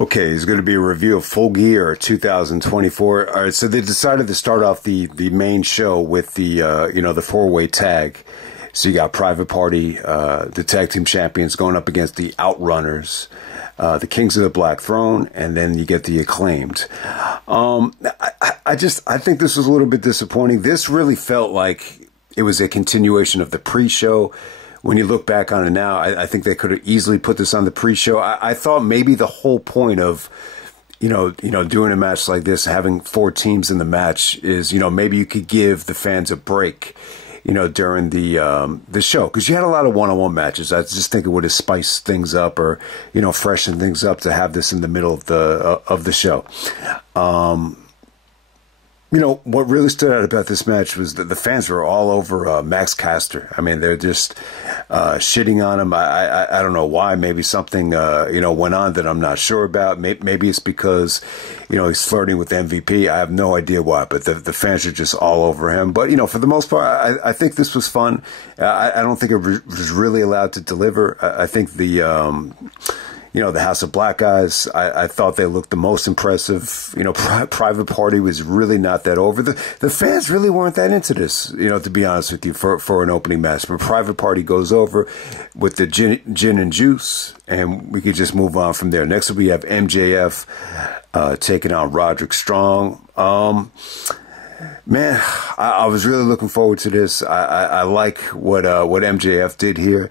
Okay, it's going to be a review of Full Gear 2024. All right, so they decided to start off the main show with the the four-way tag. So you got Private Party, the tag team champions, going up against the Outrunners, the Kings of the Black Throne, and then you get the Acclaimed. I think this was a little bit disappointing. This really felt like it was a continuation of the pre-show. When you look back on it now, I think they could have easily put this on the pre-show. I thought maybe the whole point of, doing a match like this, having four teams in the match is, maybe you could give the fans a break, during the show. Because you had a lot of one-on-one matches. I just think it would have spiced things up or, freshened things up to have this in the middle of the show. What really stood out about this match was that the fans were all over Max Caster. I mean, they're just shitting on him. I don't know why. Maybe something, went on that I'm not sure about. Maybe it's because, he's flirting with MVP. I have no idea why, but the fans are just all over him. But, for the most part, I think this was fun. I don't think it was really allowed to deliver. I think the House of Black guys, I thought they looked the most impressive. Private Party was really not that over. The fans really weren't that into this, to be honest with you, for an opening match. But Private Party goes over with the gin and juice, and we could just move on from there. Next, we have MJF taking on Roderick Strong. Man, I was really looking forward to this. I like what MJF did here.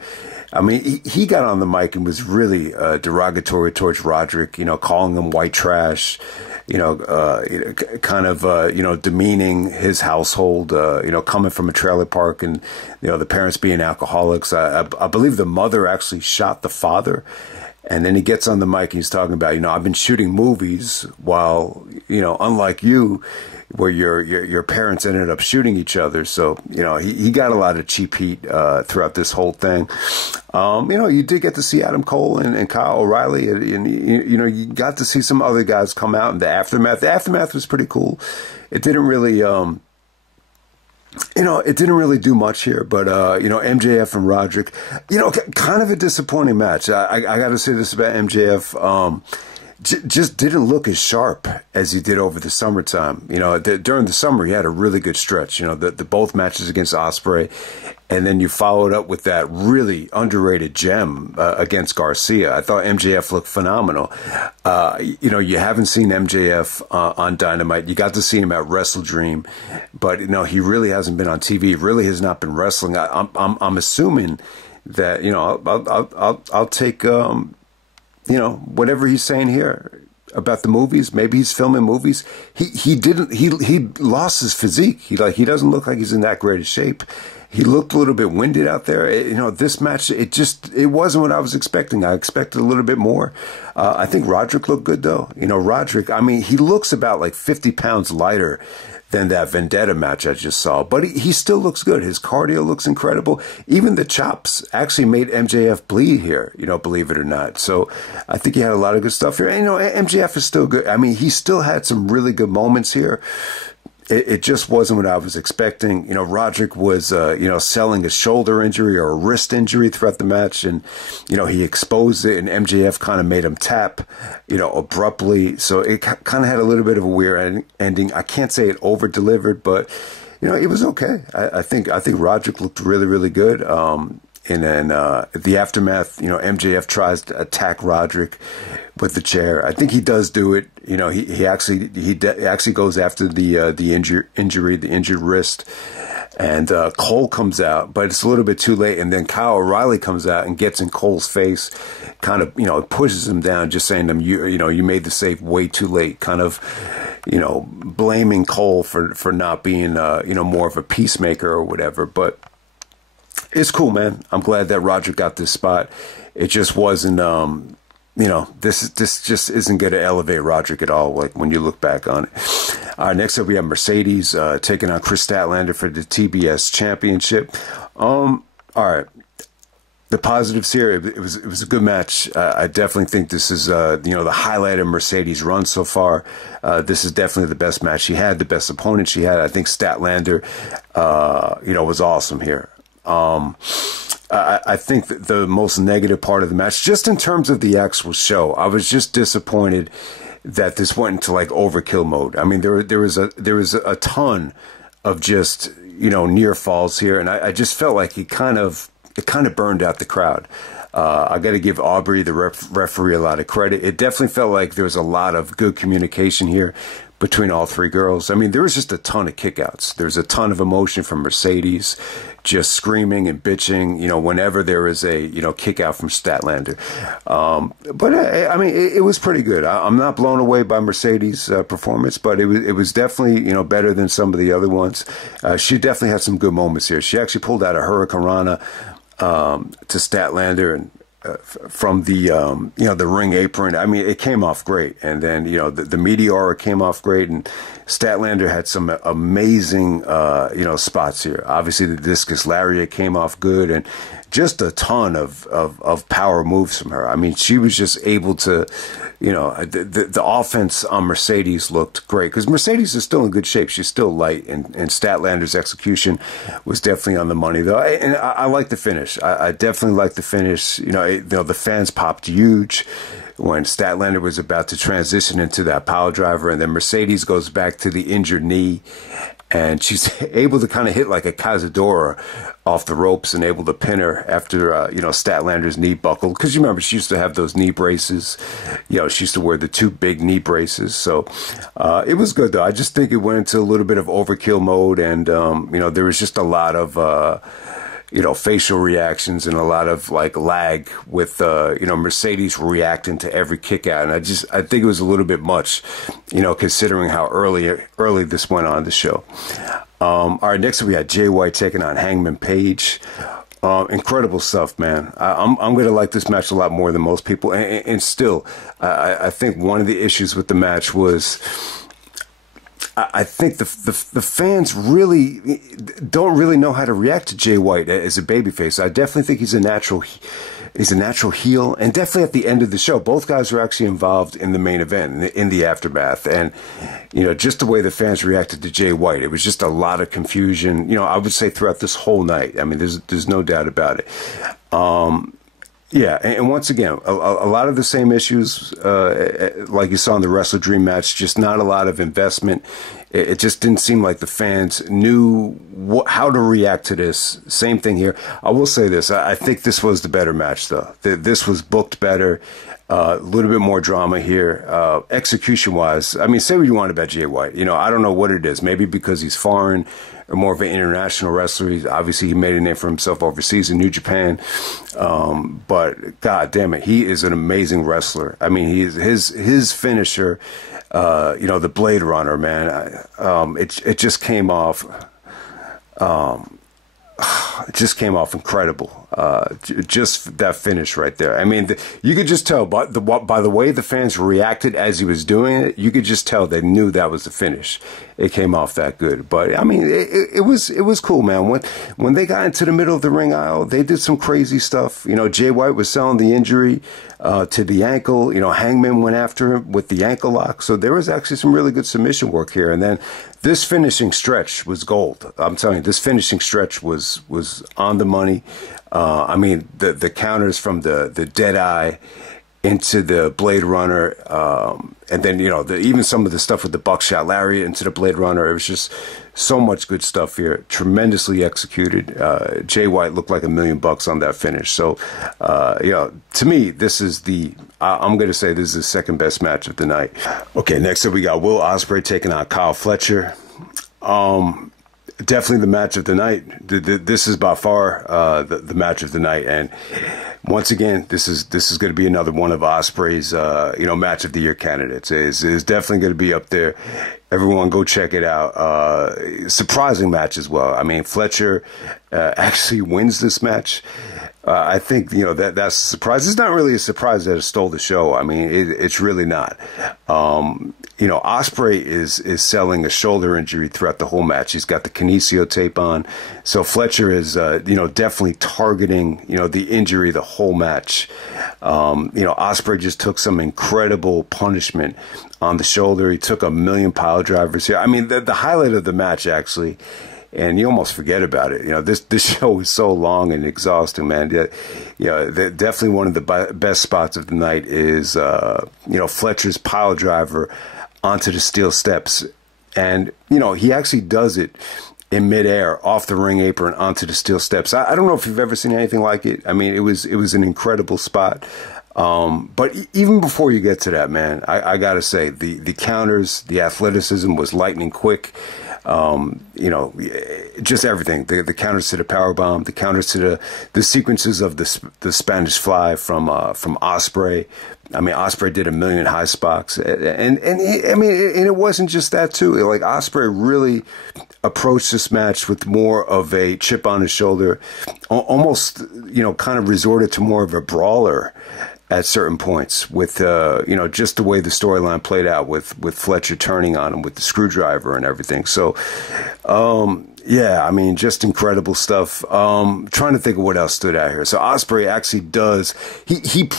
I mean, he got on the mic and was really derogatory towards Roderick, calling him white trash, kind of, demeaning his household, coming from a trailer park and, the parents being alcoholics. I believe the mother actually shot the father. And then he gets on the mic and he's talking about, I've been shooting movies while, unlike you, where your parents ended up shooting each other. So, he got a lot of cheap heat throughout this whole thing. You did get to see Adam Cole and Kyle O'Reilly, and you got to see some other guys come out in the aftermath. The aftermath was pretty cool. It didn't really, it didn't really do much here, but, MJF and Roderick, kind of a disappointing match. I got to say this about MJF. Just didn't look as sharp as he did over the summertime. During the summer, he had a really good stretch. The both matches against Ospreay, and then you followed up with that really underrated gem against Garcia. I thought MJF looked phenomenal. You haven't seen MJF on Dynamite. You got to see him at Wrestle Dream, but he really hasn't been on TV. He really has not been wrestling. I'm assuming that I'll take. Whatever he's saying here about the movies, maybe he's filming movies. He lost his physique. He doesn't look like he's in that great a shape. He looked a little bit winded out there. This match, it wasn't what I was expecting. I expected a little bit more. I think Roderick looked good though. Roderick, I mean, he looks about like 50 pounds lighter than that Vendetta match I just saw. But he still looks good. His cardio looks incredible. Even the chops actually made MJF bleed here, believe it or not. So I think he had a lot of good stuff here. And, MJF is still good. I mean, he still had some really good moments here. It just wasn't what I was expecting. Roderick was, selling a shoulder injury or a wrist injury throughout the match. And, he exposed it and MJF kind of made him tap, abruptly. So it kind of had a little bit of a weird ending. I can't say it over delivered, but, it was okay. I think Roderick looked really, really good. And then the aftermath, MJF tries to attack Roderick with the chair. I think he does do it. He actually goes after the injured wrist. And Cole comes out, but it's a little bit too late. And then Kyle O'Reilly comes out and gets in Cole's face, kind of, pushes him down, just saying to him, you made the save way too late, kind of, blaming Cole for not being, more of a peacemaker or whatever. But it's cool, man. I'm glad that Roger got this spot. It just wasn't, this just isn't going to elevate Roderick at all, like when you look back on it. All right, next up we have Mercedes taking on Kris Statlander for the TBS Championship. All right, the positives here, it was a good match. I definitely think this is the highlight of Mercedes' run so far. This is definitely the best match she had, the best opponent she had. I think Statlander, was awesome here. I think that the most negative part of the match, just in terms of the actual show, I was just disappointed that this went into like overkill mode. I mean, there was a ton of just, you know, near falls here, and I just felt like it kind of burned out the crowd. I got to give Aubrey, the referee, a lot of credit. It definitely felt like there was a lot of good communication here between all three girls. I mean, there was just a ton of kickouts. There's a ton of emotion from Mercedes, just screaming and bitching, you know, whenever there was a, you know, kick out from Statlander. But I mean, it was pretty good. I'm not blown away by Mercedes' performance, but it was definitely, you know, better than some of the other ones. She definitely had some good moments here. She actually pulled out a Hurricane Rana to Statlander, and from the you know, the ring apron. I mean, it came off great, and then, you know, the Meteora came off great, and Statlander had some amazing you know, spots here. Obviously, the discus lariat came off good, and just a ton of power moves from her. I mean, she was just able to, you know, the offense on Mercedes looked great, because Mercedes is still in good shape. She's still light, and Statlander's execution was definitely on the money, though. And I like the finish. I definitely like the finish. You know, the fans popped huge when Statlander was about to transition into that power driver, and then Mercedes goes back to the injured knee, and she's able to kind of hit like a Cazadora off the ropes and able to pin her after, you know, Statlander's knee buckled. Because you remember, she used to have those knee braces. You know, she used to wear the 2 big knee braces. So it was good, though. I just think it went into a little bit of overkill mode, and, you know, there was just a lot of you know, facial reactions and a lot of like lag with, you know, Mercedes reacting to every kick out. And I think it was a little bit much, you know, considering how early this went on the show. All right, next we had Jay White taking on Hangman Page. Incredible stuff, man. I'm going to like this match a lot more than most people. And still, I think one of the issues with the match was, I think the fans really don't really know how to react to Jay White as a babyface. I definitely think he's a natural heel, and definitely at the end of the show, both guys were actually involved in the main event, in the aftermath, and, you know, just the way the fans reacted to Jay White, it was just a lot of confusion. You know, I would say throughout this whole night. I mean, there's no doubt about it. Yeah, and once again, a lot of the same issues, like you saw in the Wrestle Dream match, just not a lot of investment. It just didn't seem like the fans knew how to react to this. Same thing here. I will say this. I think this was the better match, though. This was booked better. A little bit more drama here. Execution-wise, I mean, say what you want about Jay White. You know, I don't know what it is. Maybe because he's foreign or more of an international wrestler. Obviously, he made a name for himself overseas in New Japan. But, God damn it, he is an amazing wrestler. I mean, his finisher, you know, the Blade Runner, man, it just came off... it just came off incredible. Just that finish right there. I mean, you could just tell by the way the fans reacted as he was doing it. You could just tell they knew that was the finish. It came off that good. But I mean, it was cool, man. When they got into the middle of the ring aisle, they did some crazy stuff. You know, Jay White was selling the injury to the ankle. You know, Hangman went after him with the ankle lock. So there was actually some really good submission work here. And then this finishing stretch was gold. I'm telling you, this finishing stretch was on the money. I mean, the counters from the Deadeye into the Blade Runner, and then, you know, even some of the stuff with the buckshot lariat into the Blade Runner. It was just so much good stuff here. Tremendously executed. Jay White looked like $1 million on that finish. So, you know, to me, this is I'm going to say this is the second best match of the night. Okay, next up we got Will Ospreay taking on Kyle Fletcher. Definitely the match of the night. This is by far the match of the night, and once again, this is going to be another one of Ospreay's you know, match of the year candidates. It's definitely going to be up there. Everyone go check it out. Surprising match as well. I mean, Fletcher actually wins this match. I think, you know, that's a surprise. It's not really a surprise that it stole the show. I mean, it's really not. You know, Ospreay is selling a shoulder injury throughout the whole match. He's got the kinesio tape on. So Fletcher is, you know, definitely targeting, you know, the injury the whole match. You know, Ospreay just took some incredible punishment on the shoulder. He took $1 million pile drivers here. I mean, the highlight of the match, actually, and you almost forget about it. This show is so long and exhausting, man. Definitely one of the best spots of the night is Fletcher's pile driver onto the steel steps, and he actually does it in midair off the ring apron onto the steel steps. I don't know if you've ever seen anything like it. I mean, it was an incredible spot. But even before you get to that, man, I gotta say the counters, the athleticism was lightning quick. Just everything. The counters to the powerbomb, the counters to the sequences of the Spanish Fly from Ospreay. I mean, Ospreay did 1 million high spots, and it wasn't just that too. Like, Ospreay really approached this match with more of a chip on his shoulder, almost kind of resorted to more of a brawler at certain points with just the way the storyline played out with Fletcher turning on him with the screwdriver and everything. So just incredible stuff. Trying to think of what else stood out here. So Ospreay actually does he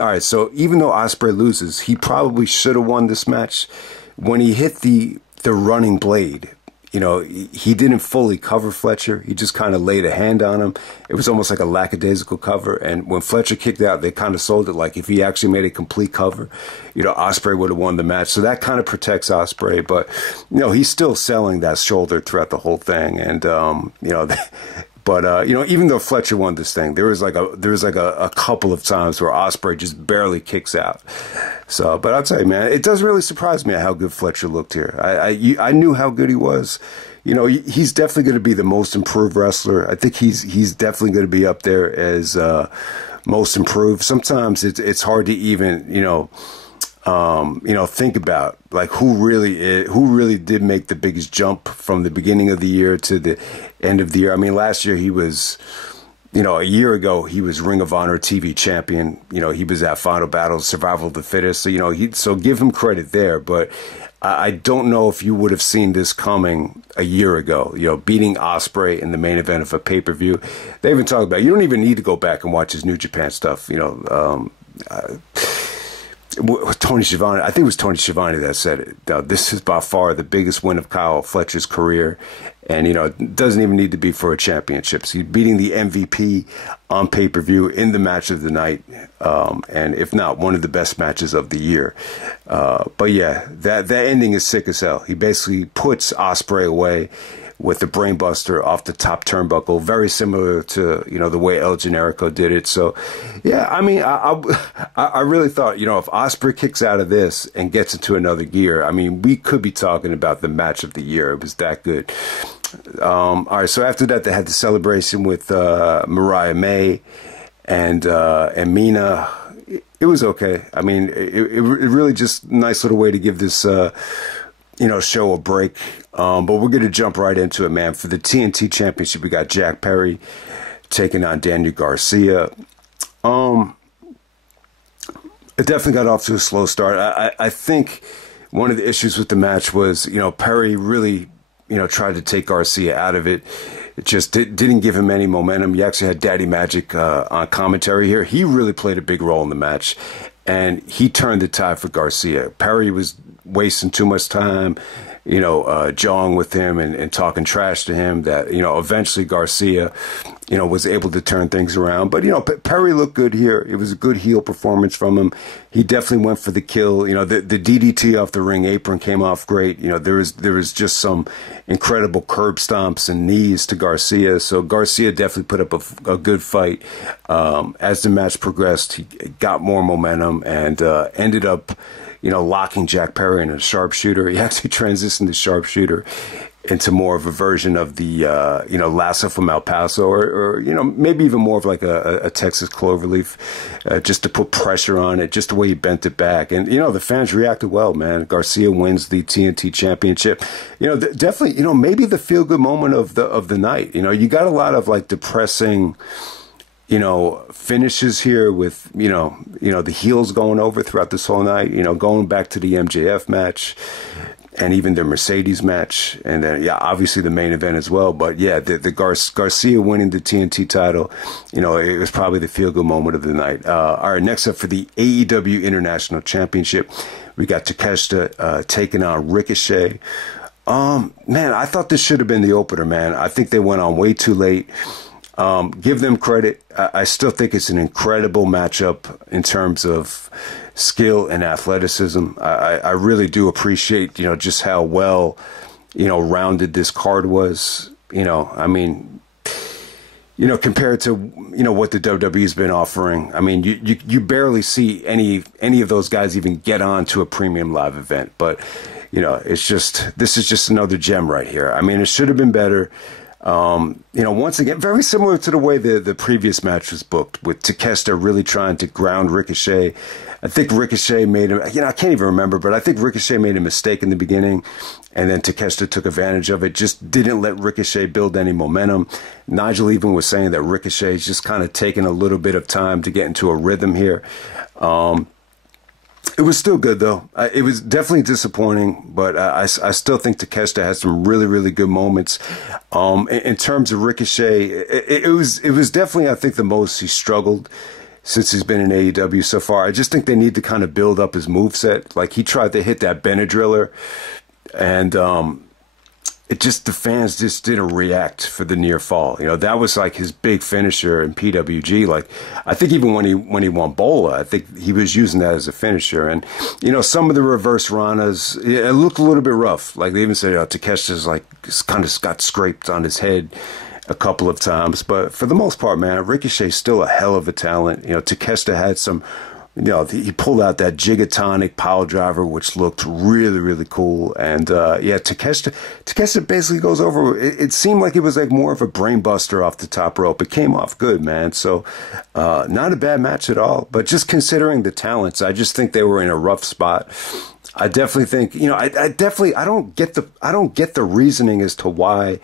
all right, so even though Ospreay loses, he probably should have won this match. When he hit the running blade, he didn't fully cover Fletcher. He just kind of laid a hand on him. It was almost like a lackadaisical cover. And when Fletcher kicked out, they kind of sold it like if he actually made a complete cover, Ospreay would have won the match. So that kind of protects Ospreay. But, he's still selling that shoulder throughout the whole thing. And, even though Fletcher won this thing, there was like a couple of times where Ospreay just barely kicks out. So, but I'll tell you, man, it doesn't really surprise me how good Fletcher looked here. I knew how good he was. He's definitely going to be the most improved wrestler. I think he's definitely going to be up there as most improved. Sometimes it's hard to even think about like who really did make the biggest jump from the beginning of the year to the end of the year. I mean, last year he was, a year ago he was Ring of Honor TV champion. He was at Final Battle, Survival of the Fittest. So so give him credit there. But I don't know if you would have seen this coming a year ago. Beating Ospreay in the main event of a pay-per-view. They even talk about, you don't even need to go back and watch his New Japan stuff. Tony Schiavone, I think it was Tony Schiavone that said it. This is by far the biggest win of Kyle Fletcher's career. And, it doesn't even need to be for a championship. So he's beating the MVP on pay-per-view in the match of the night. And if not, one of the best matches of the year. But yeah, that ending is sick as hell. He basically puts Ospreay away with the brainbuster off the top turnbuckle, very similar to, the way El Generico did it. So, yeah, I mean, I really thought, if Ospreay kicks out of this and gets into another gear, I mean, we could be talking about the match of the year. It was that good. All right, so after that, they had the celebration with Mariah May and Mina. It was okay. I mean, it really just a nice little way to give this show a break. But we're going to jump right into it, man. For the TNT Championship, we got Jack Perry taking on Daniel Garcia. It definitely got off to a slow start. I think one of the issues with the match was, Perry really, tried to take Garcia out of it. It just didn't give him any momentum. You actually had Daddy Magic on commentary here. He really played a big role in the match, and he turned the tide for Garcia. Perry was wasting too much time, jawing with him and talking trash to him that, eventually Garcia, was able to turn things around. But, Perry looked good here. It was a good heel performance from him. He definitely went for the kill. The DDT off the ring apron came off great. There was just some incredible curb stomps and knees to Garcia. So Garcia definitely put up a good fight. As the match progressed, he got more momentum and ended up locking Jack Perry in a sharpshooter. He actually transitioned the sharpshooter into more of a version of the, lasso from El Paso or maybe even more of like a Texas cloverleaf, just to put pressure on it, just the way he bent it back. And, the fans reacted well, man. Garcia wins the TNT championship. Definitely, maybe the feel-good moment of the night. You got a lot of like depressing, finishes here with, the heels going over throughout this whole night, going back to the MJF match and even the Mercedes match. And then, obviously the main event as well. But yeah, the Garcia winning the TNT title, it was probably the feel-good moment of the night. All right, next up for the AEW International Championship, we got Takeshita taking on Ricochet. Man, I thought this should have been the opener, man. I think they went on way too late. Give them credit. I still think it's an incredible matchup in terms of skill and athleticism. I really do appreciate, just how well, rounded this card was. I mean, compared to, what the WWE's been offering. I mean, you barely see any of those guys even get on to a premium live event. But, this is just another gem right here. I mean, it should have been better. Once again, very similar to the way the previous match was booked, with Takeshita really trying to ground Ricochet. I think Ricochet made him, I can't even remember, but I think Ricochet made a mistake in the beginning, and then Takeshita took advantage of it, just didn't let Ricochet build any momentum. Nigel even was saying that Ricochet's just kind of taking a little bit of time to get into a rhythm here. It was still good, though. It was definitely disappointing, but I still think Takeshita has some really, really good moments. In terms of Ricochet, it was definitely, I think, the most he struggled since he's been in AEW so far. I just think they need to kind of build up his moveset. Like, he tried to hit that Benadryller, and the fans just didn't react for the near fall. That was like his big finisher in PWG. Like, I think even when he won Bola, I think he was using that as a finisher. And, some of the reverse Ranas, it looked a little bit rough. Like, they even said, Takeshita's like kind of got scraped on his head a couple of times. But for the most part, man, Ricochet's still a hell of a talent. Takeshita had some, he pulled out that Gigatonic pile driver, which looked really, really cool. And, Takeshita basically goes over. It seemed like it was like more of a brain buster off the top rope. It came off good, man. So, not a bad match at all. But just considering the talents, I just think they were in a rough spot. I definitely think, I don't get the reasoning as to why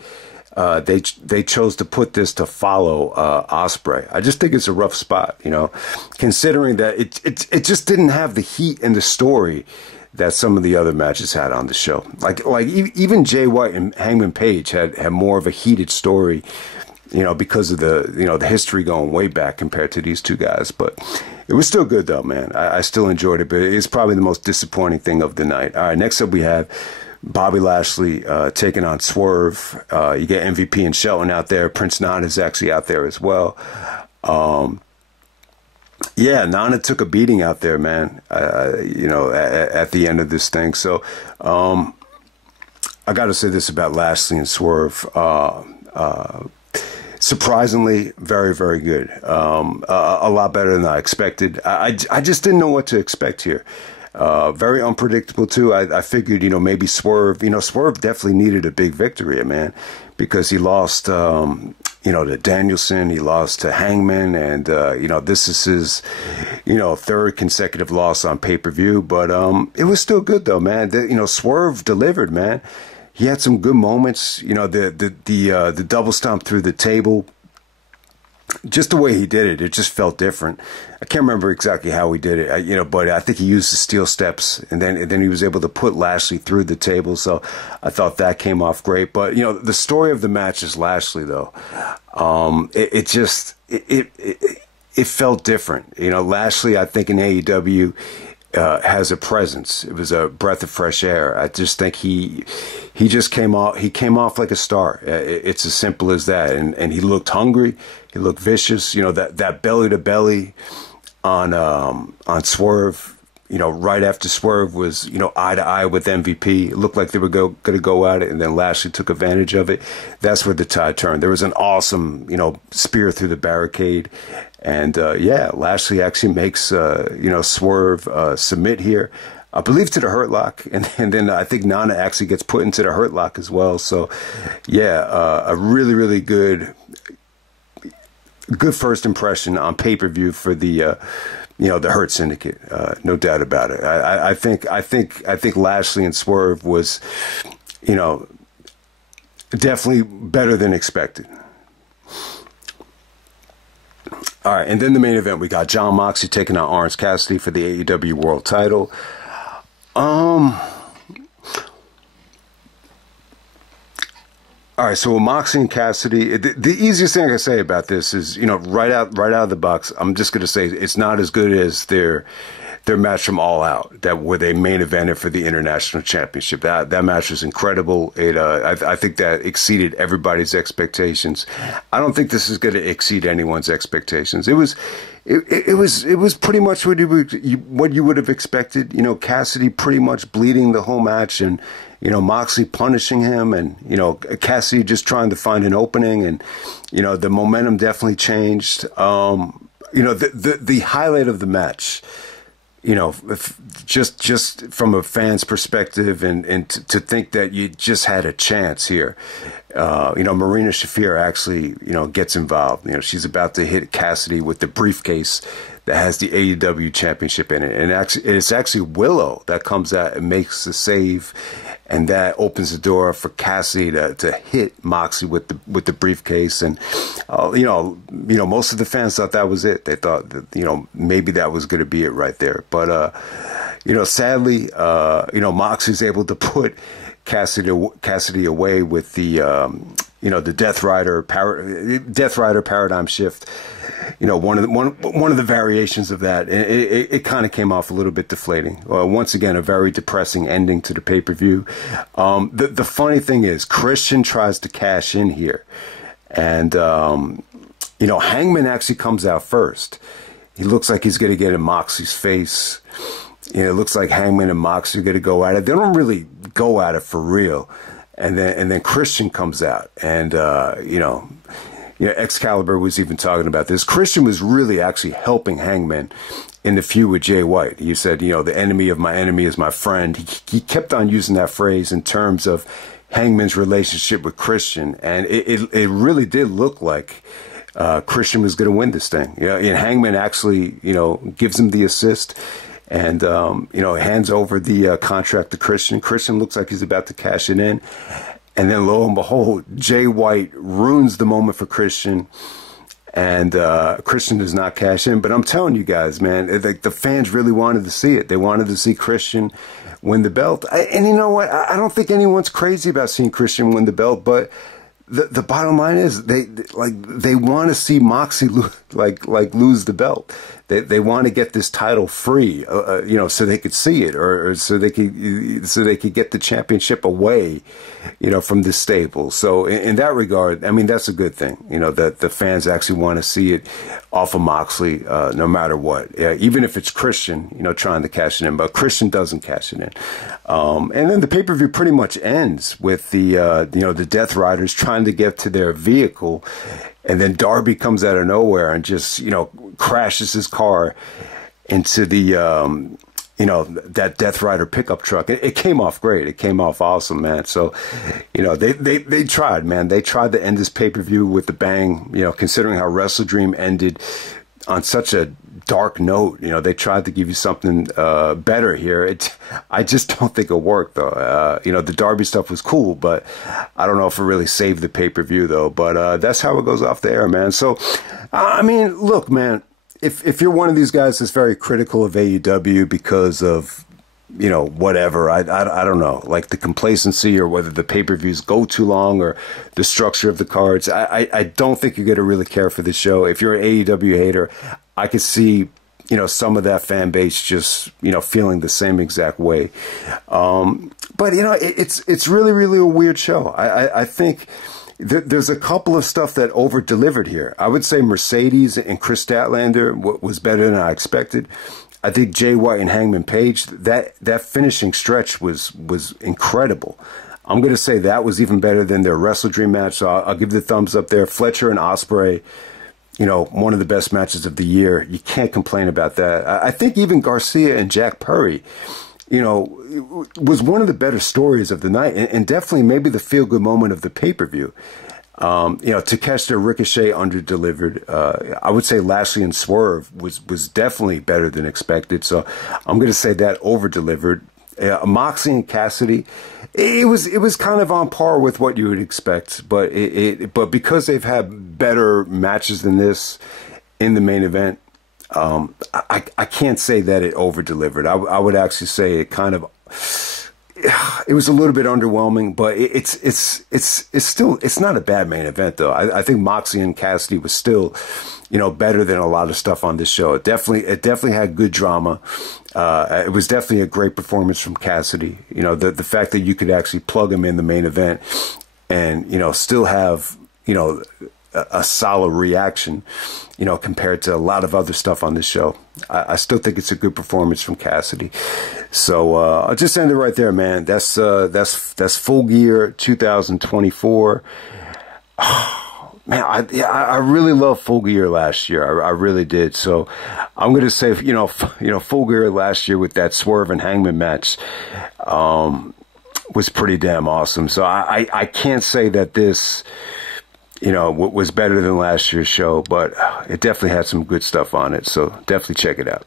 they chose to put this to follow Ospreay. I just think it's a rough spot, considering that it just didn't have the heat and the story that some of the other matches had on the show. Like even Jay White and Hangman Page had more of a heated story, because of the history going way back compared to these two guys. But it was still good though, man. I still enjoyed it, but it's probably the most disappointing thing of the night. All right, next up we have Bobby Lashley taking on Swerve. You get MVP and Shelton out there. Prince Nana is actually out there as well. Nana took a beating out there, man, at the end of this thing. So I got to say this about Lashley and Swerve. Surprisingly, very, very good. A lot better than I expected. I just didn't know what to expect here. Very unpredictable too. I figured, maybe Swerve, Swerve definitely needed a big victory, man, because he lost, to Danielson, he lost to Hangman, and, this is his, third consecutive loss on pay-per-view, but, it was still good though, man. Swerve delivered, man. He had some good moments, the double stomp through the table. Just the way he did it just felt different. I can't remember exactly how he did it, but I think he used the steel steps, and then he was able to put Lashley through the table. So I thought that came off great. But the story of the match is Lashley, though. It felt different. Lashley, I think in AEW has a presence. It was a breath of fresh air. I just think he just came off like a star. It's as simple as that. And he looked hungry. He looked vicious. That belly to belly on Swerve. Right after Swerve was eye to eye with MVP. It looked like they were going to go at it, and then Lashley took advantage of it. That's where the tide turned. There was an awesome spear through the barricade. And, Lashley actually makes, Swerve submit here, I believe, to the Hurt Lock. And then I think Nana actually gets put into the Hurt Lock as well. So, a really, really good first impression on pay-per-view for the, the Hurt Syndicate. No doubt about it. I think Lashley and Swerve was, definitely better than expected. All right, and then the main event, we got Jon Moxley taking on Orange Cassidy for the AEW World Title. All right, so with Moxley and Cassidy, the easiest thing I can say about this is, right out of the box, I'm just going to say it's not as good as their their match from All Out, that where they main evented for the International Championship. That match was incredible. I think that exceeded everybody's expectations. I don't think this is going to exceed anyone's expectations. It was pretty much what you would have expected. You know, Cassidy pretty much bleeding the whole match, and you know, Moxley punishing him, and you know, Cassidy just trying to find an opening, and you know, the momentum definitely changed. You know, the highlight of the match, you know, just from a fan's perspective, and to think that you just had a chance here. You know, Marina Shafir actually, you know, gets involved. You know, she's about to hit Cassidy with the briefcase that has the AEW championship in it. And it's actually Willow that comes out and makes the save. And that opens the door for Cassidy to hit Moxley with the briefcase. And, you know, most of the fans thought that was it. They thought that, you know, maybe that was going to be it right there. But, you know, sadly, you know, Moxley's able to put Cassidy away with the, you know, the Death Rider paradigm shift. You know, one of the variations of that, it kind of came off a little bit deflating. Once again, a very depressing ending to the pay-per-view. The funny thing is, Christian tries to cash in here, and you know, Hangman actually comes out first. He looks like he's going to get in Moxley's face. You know, it looks like Hangman and Moxley are going to go at it. They don't really go at it for real, and then Christian comes out, and you know, Excalibur was even talking about this. Christian was really actually helping Hangman in the feud with Jay White. He said, you know, the enemy of my enemy is my friend. He kept on using that phrase in terms of Hangman's relationship with Christian, and it really did look like Christian was going to win this thing. You know, and Hangman actually, you know, gives him the assist, and you know, hands over the contract to Christian. Christian looks like he's about to cash it in. And then lo and behold, Jay White ruins the moment for Christian, and Christian does not cash in. But I'm telling you guys, man, the fans really wanted to see it. They wanted to see Christian win the belt. And you know what? I don't think anyone's crazy about seeing Christian win the belt, but the bottom line is they want to see Moxley lose the belt. They want to get this title free, you know, so they could see it, or so they could get the championship away, you know, from this stable. So in that regard, I mean, that's a good thing, you know, that the fans actually want to see it off of Moxley, no matter what, even if it's Christian, you know, trying to cash it in, but Christian doesn't cash it in. And then the pay-per-view pretty much ends with the, you know, the Death Riders trying to get to their vehicle, and then Darby comes out of nowhere and just, you know, crashes his car into the, you know, that Death Rider pickup truck. It came off great. It came off awesome, man. So, you know, they tried, man. They tried to end this pay-per-view with a bang, you know, considering how Wrestle Dream ended on such a dark note. You know, they tried to give you something better here. I just don't think it worked, though. You know, the Darby stuff was cool, but I don't know if it really saved the pay-per-view, though. But that's how it goes off the air, man. So, I mean, look, man, if you're one of these guys that's very critical of AEW because of, you know, whatever, I don't know, like the complacency, or whether the pay-per-views go too long, or the structure of the cards, I don't think you're going to really care for this show. If you're an AEW hater, I could see, you know, some of that fan base just, you know, feeling the same exact way. But, you know, it's really, really a weird show. I think there's a couple of stuff that over-delivered here. I would say Mercedes and Kris Statlander was better than I expected. I think Jay White and Hangman Page, that finishing stretch was incredible. I'm going to say that was even better than their Wrestle Dream match, so I'll give the thumbs up there. Fletcher and Ospreay, you know, one of the best matches of the year. You can't complain about that. I think even Garcia and Jack Perry, you know, was one of the better stories of the night, and definitely maybe the feel-good moment of the pay-per-view. You know, Takeshita, Ricochet under-delivered. I would say Lashley and Swerve was definitely better than expected, so I'm going to say that over-delivered. Moxley and Cassidy, it was kind of on par with what you would expect, but but because they've had better matches than this in the main event, I can't say that it over-delivered. I would actually say it kind of, it was a little bit underwhelming, but it's still, it's not a bad main event though. I think Moxley and Cassidy was still, you know, better than a lot of stuff on this show. It definitely had good drama. It was definitely a great performance from Cassidy. You know, the fact that you could actually plug him in the main event and, you know, still have, you know, a solid reaction, you know, compared to a lot of other stuff on this show. I still think it's a good performance from Cassidy. So I'll just end it right there, man. That's Full Gear 2024. Oh, man, I really loved Full Gear last year. I really did. So I'm gonna say, you know, Full Gear last year with that Swerve and Hangman match was pretty damn awesome. So I can't say that this, you know, was better than last year's show, but it definitely had some good stuff on it. So definitely check it out.